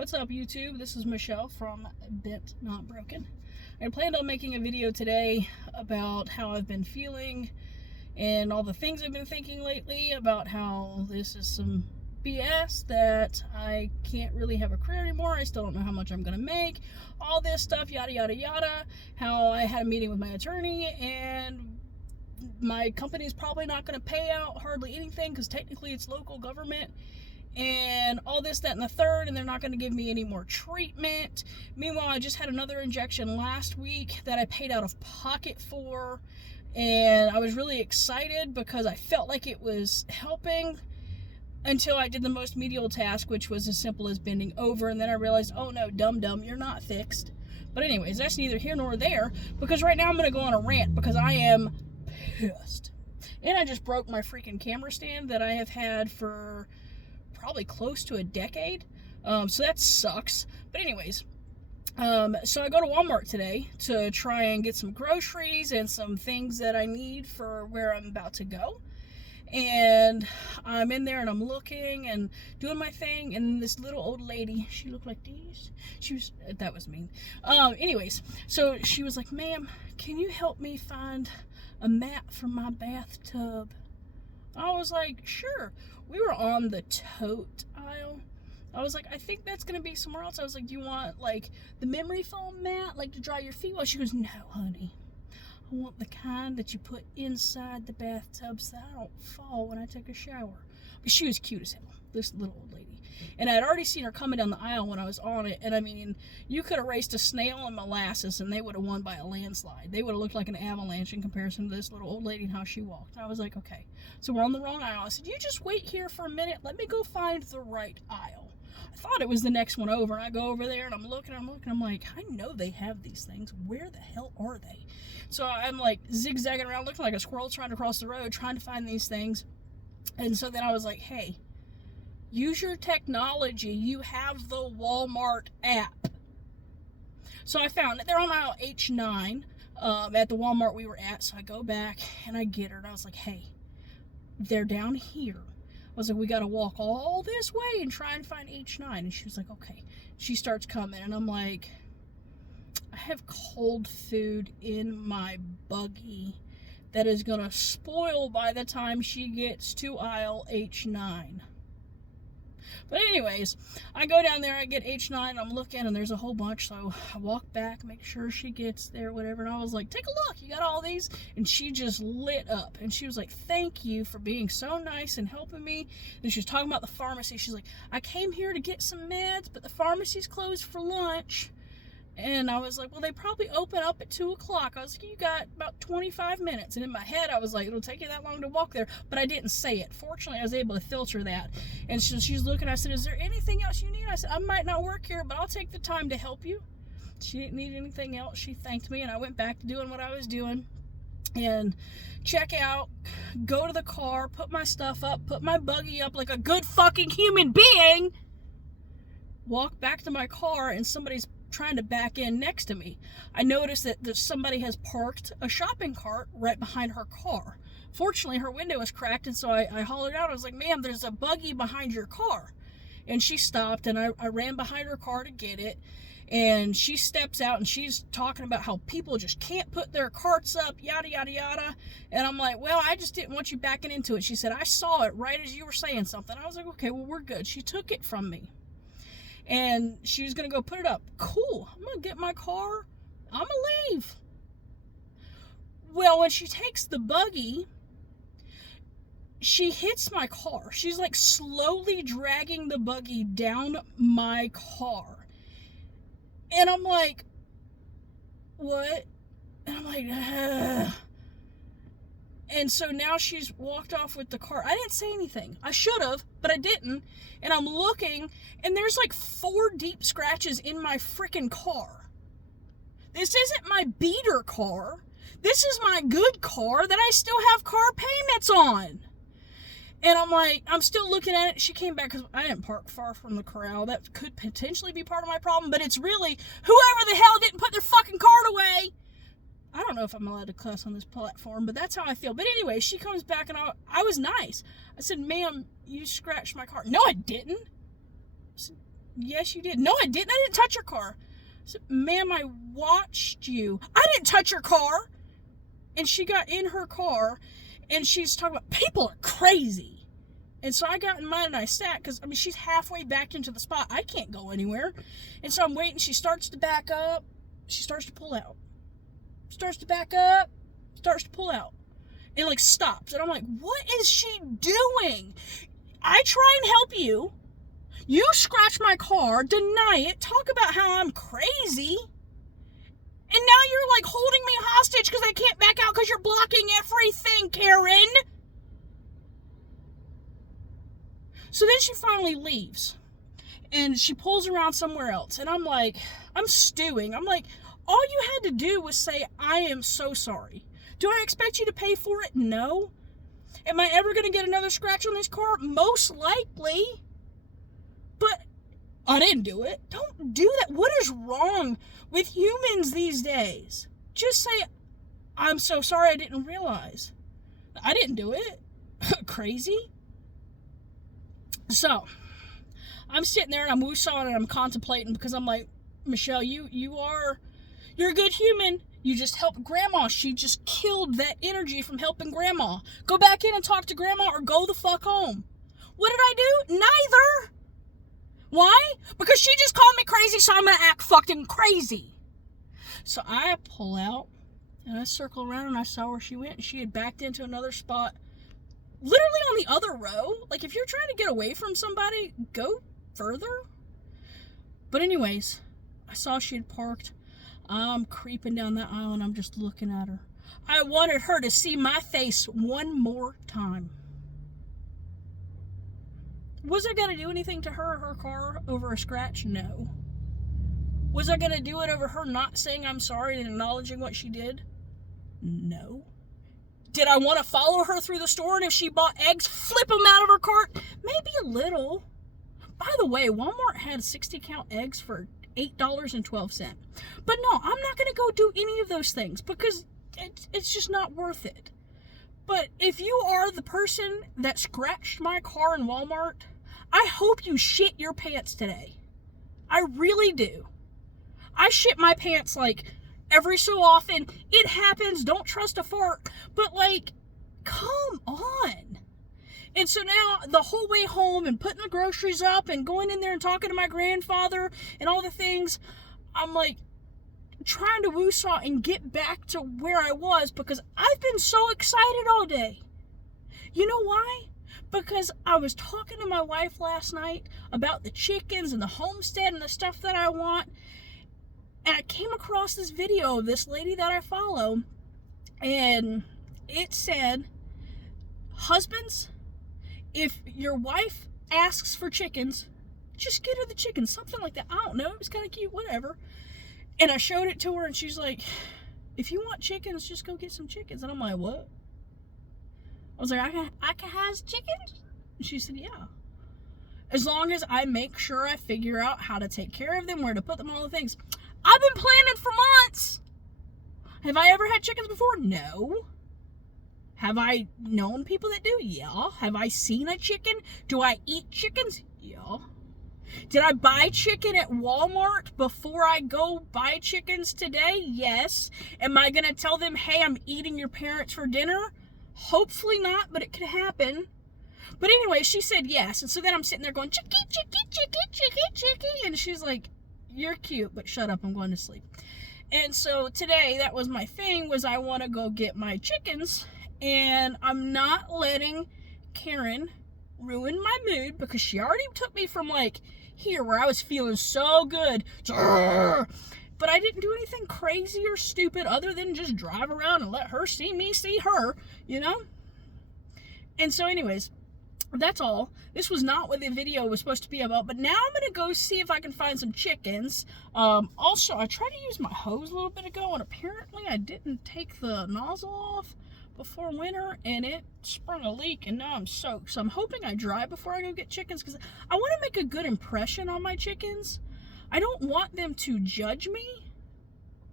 What's up, YouTube? This is Michelle from Bent Not Broken. I planned on making a video today about how I've been feeling and all the things I've been thinking lately about how this is some BS, that I can't really have a career anymore. I still don't know how much I'm going to make. All this stuff, yada, yada, yada. How I had a meeting with my attorney and my company's probably not going to pay out hardly anything because technically it's local government. And all this, that, and the third, and they're not going to give me any more treatment. Meanwhile, I just had another injection last week that I paid out of pocket for, and I was really excited because I felt like it was helping until I did the most menial task, which was as simple as bending over, and then I realized, oh no, dum-dum, you're not fixed. But anyways, that's neither here nor there, because right now I'm going to go on a rant because I am pissed. And I just broke my freaking camera stand that I have had for probably close to a decade, so that sucks. But anyways, so I go to Walmart today to try and get some groceries and some things that I need for where I'm about to go. And I'm in there and I'm looking and doing my thing, and this little old lady, she looked like this. That was mean. Anyways, so she was like, "Ma'am, can you help me find a mat for my bathtub?" I was like, sure. We were on the tote aisle. I was like, I think that's going to be somewhere else. I was like, do you want, like, the memory foam mat, like, to dry your feet? Well, she goes, no, honey. I want the kind that you put inside the bathtub so that I don't fall when I take a shower. But she was cute as hell, this little old lady. And I'd already seen her coming down the aisle when I was on it. And, I mean, you could have raced a snail in molasses and they would have won by a landslide. They would have looked like an avalanche in comparison to this little old lady and how she walked. And I was like, okay. So we're on the wrong aisle. I said, you just wait here for a minute. Let me go find the right aisle. I thought it was the next one over. And I go over there and I'm looking. I'm like, I know they have these things. Where the hell are they? So I'm like zigzagging around looking like a squirrel trying to cross the road, trying to find these things. And so then I was like, hey, use your technology. You have the Walmart app. So I found it. They're on aisle H9 at the Walmart we were at. So I go back and I get her. And I was like, hey, they're down here. I was like, we got to walk all this way and try and find H9. And she was like, okay. She starts coming. And I'm like, I have cold food in my buggy that is going to spoil by the time she gets to aisle H9. But anyways, I go down there, I get H9, I'm looking, and there's a whole bunch, so I walk back, make sure she gets there, whatever, and I was like, take a look, you got all these? And she just lit up, and she was like, thank you for being so nice and helping me. And she was talking about the pharmacy. She's like, I came here to get some meds, but the pharmacy's closed for lunch. And I was like, well, they probably open up at 2 o'clock. I was like, you got about 25 minutes. And in my head, I was like, it'll take you that long to walk there. But I didn't say it. Fortunately, I was able to filter that. And she's looking. I said, is there anything else you need? I said, I might not work here, but I'll take the time to help you. She didn't need anything else. She thanked me, and I went back to doing what I was doing. And check out, go to the car, put my stuff up, put my buggy up like a good fucking human being. Walk back to my car, and somebody's trying to back in next to me. I noticed that somebody has parked a shopping cart right behind her car. Fortunately, her window was cracked, and so I hollered out. I was like, ma'am, there's a buggy behind your car. And she stopped, and I ran behind her car to get it. And she steps out, and she's talking about how people just can't put their carts up, yada, yada, yada. And I'm like, well, I just didn't want you backing into it. She said, I saw it right as you were saying something. I was like, okay, well, we're good. She took it from me. And she was going to go put it up. Cool. I'm going to get my car. I'm going to leave. Well, when she takes the buggy, she hits my car. She's like slowly dragging the buggy down my car. And I'm like, what? And I'm like, ugh. And so now she's walked off with the car. I didn't say anything. I should have, but I didn't. And I'm looking, and there's like 4 deep scratches in my freaking car. This isn't my beater car. This is my good car that I still have car payments on. And I'm like, I'm still looking at it. She came back because I didn't park far from the corral. That could potentially be part of my problem, but it's really whoever the hell didn't put their fucking cart away. I don't know if I'm allowed to cuss on this platform, but that's how I feel. But anyway, she comes back, and I was nice. I said, ma'am, you scratched my car. No, I didn't. I said, yes, you did. No, I didn't. I didn't touch your car. I said, ma'am, I watched you. I didn't touch your car. And she got in her car, and she's talking about, people are crazy. And so I got in mine and I sat, because, I mean, she's halfway back into the spot. I can't go anywhere. And so I'm waiting. She starts to back up. She starts to pull out. Starts to back up. Starts to pull out. And, like, stops. And I'm like, what is she doing? I try and help you. You scratch my car, deny it, talk about how I'm crazy. And now you're, like, holding me hostage because I can't back out because you're blocking everything, Karen. So then she finally leaves. And she pulls around somewhere else. And I'm like, I'm stewing. I'm like, all you had to do was say, I am so sorry. Do I expect you to pay for it? No. Am I ever going to get another scratch on this car? Most likely. But I didn't do it. Don't do that. What is wrong with humans these days? Just say, I'm so sorry, I didn't realize. I didn't do it. Crazy. So, I'm sitting there and I'm woosawing and I'm contemplating because I'm like, Michelle, you're a good human. You just helped Grandma. She just killed that energy from helping Grandma. Go back in and talk to Grandma or go the fuck home. What did I do? Neither. Why? Because she just called me crazy, so I'm going to act fucking crazy. So I pull out, and I circle around, and I saw where she went, and she had backed into another spot, literally on the other row. Like, if you're trying to get away from somebody, go further. But anyways, I saw she had parked. I'm creeping down that aisle, and I'm just looking at her. I wanted her to see my face one more time. Was I going to do anything to her or her car over a scratch? No. Was I going to do it over her not saying I'm sorry and acknowledging what she did? No. Did I want to follow her through the store and if she bought eggs, flip them out of her cart? Maybe a little. By the way, Walmart had 60-count eggs for $8.12. But no, I'm not going to go do any of those things because it's just not worth it. But if you are the person that scratched my car in Walmart, I hope you shit your pants today. I really do. I shit my pants like every so often. It happens. Don't trust a fart. But like, come on. And so now the whole way home and putting the groceries up and going in there and talking to my grandfather and all the things, I'm like, trying to woosaw and get back to where I was because I've been so excited all day. You know why? Because I was talking to my wife last night about the chickens and the homestead and the stuff that I want, and I came across this video of this lady that I follow, and it said, husbands, if your wife asks for chickens, just get her the chickens, something like that. I don't know, it was kind of cute, whatever. And I showed it to her, and she's like, if you want chickens, just go get some chickens. And I'm like, what? I was like, I can have chickens? And she said, yeah. As long as I make sure I figure out how to take care of them, where to put them, all the things. I've been planning for months. Have I ever had chickens before? No. Have I known people that do? Yeah. Have I seen a chicken? Do I eat chickens? Yeah. Did I buy chicken at Walmart before I go buy chickens today? Yes. Am I going to tell them, hey, I'm eating your parents for dinner? Hopefully not, but it could happen. But anyway, she said yes. And so then I'm sitting there going, chicky, chicky, chicky, chicky, chicky. And she's like, you're cute, but shut up, I'm going to sleep. And so today, that was my thing, was I want to go get my chickens. And I'm not letting Karen ruin my mood because she already took me from like here where I was feeling so good, but I didn't do anything crazy or stupid other than just drive around and let her see me see her, you know? And so anyways, that's all. This was not what the video was supposed to be about, but now I'm gonna go see if I can find some chickens. Also, I tried to use my hose a little bit ago, and apparently I didn't take the nozzle off before winter, and it sprung a leak, and now I'm soaked. So I'm hoping I dry before I go get chickens, because I want to make a good impression on my chickens. I don't want them to judge me,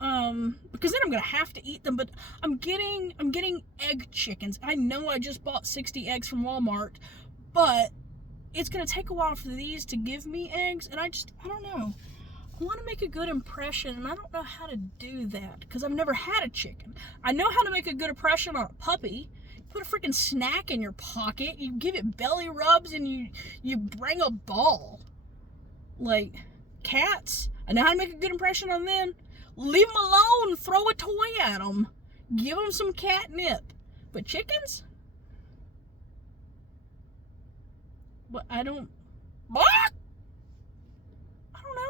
because then I'm gonna have to eat them. But I'm getting egg chickens. I know I just bought 60 eggs from Walmart, but it's going to take a while for these to give me eggs, and I don't know. I want to make a good impression, and I don't know how to do that because I've never had a chicken. I know how to make a good impression on a puppy. You put a freaking snack in your pocket, you give it belly rubs, and you bring a ball. Like, cats, I know how to make a good impression on them. Leave them alone, throw a toy at them, give them some catnip. But chickens? But I don't know,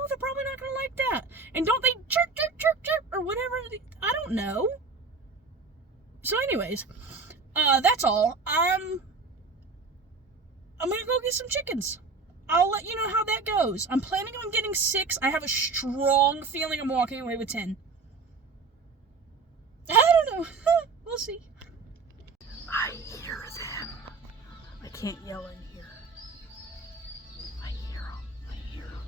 they're probably not gonna like that. And don't they chirp, chirp, chirp, chirp, or whatever? I don't know. So anyways, that's all. I'm gonna go get some chickens. I'll let you know how that goes. I'm planning on getting 6. I have a strong feeling I'm walking away with 10. I don't know. We'll see. I hear them. I can't yell in here. I hear them.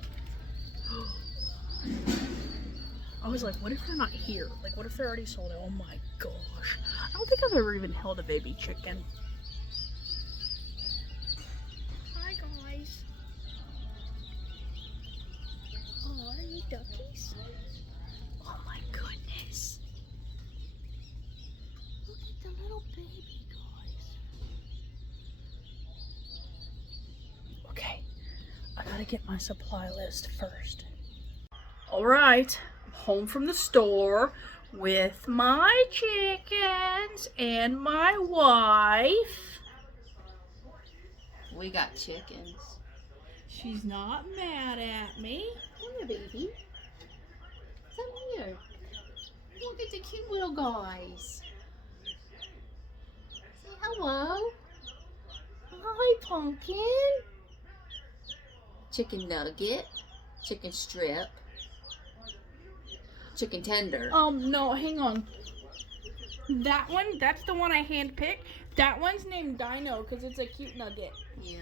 I was like, what if they're not here? Like, what if they're already sold out? Oh my gosh. I don't think I've ever even held a baby chicken. Hi, guys. Oh, are you duckies? Oh my goodness. Look at the little baby guys. Okay, I gotta get my supply list first. All right, I'm home from the store with my chickens and my wife. We got chickens. She's not mad at me. Come here, baby. Come here. Look at the cute little guys. Say hello. Hi, Pumpkin. Chicken nugget. Chicken strip. Chicken tender. No, hang on. That one, that's the one I handpicked. That one's named Dino because it's a cute nugget. Yeah.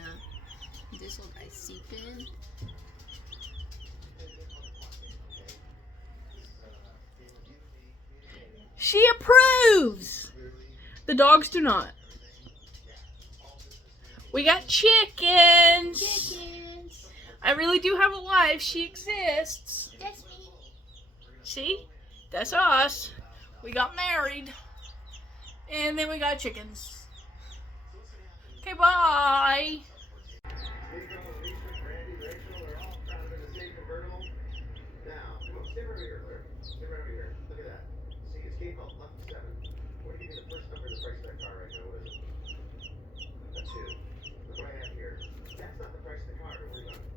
This little guy seeping. She approves. The dogs do not. We got chickens. Chickens. I really do have a wife. She exists. That's me. See? That's us. We got married. And then we got chickens. Okay, bye. What do you think the first number of the price of that car right now? What is it? A 2. Look what I have here. That's not the price of the car. Don't worry about it.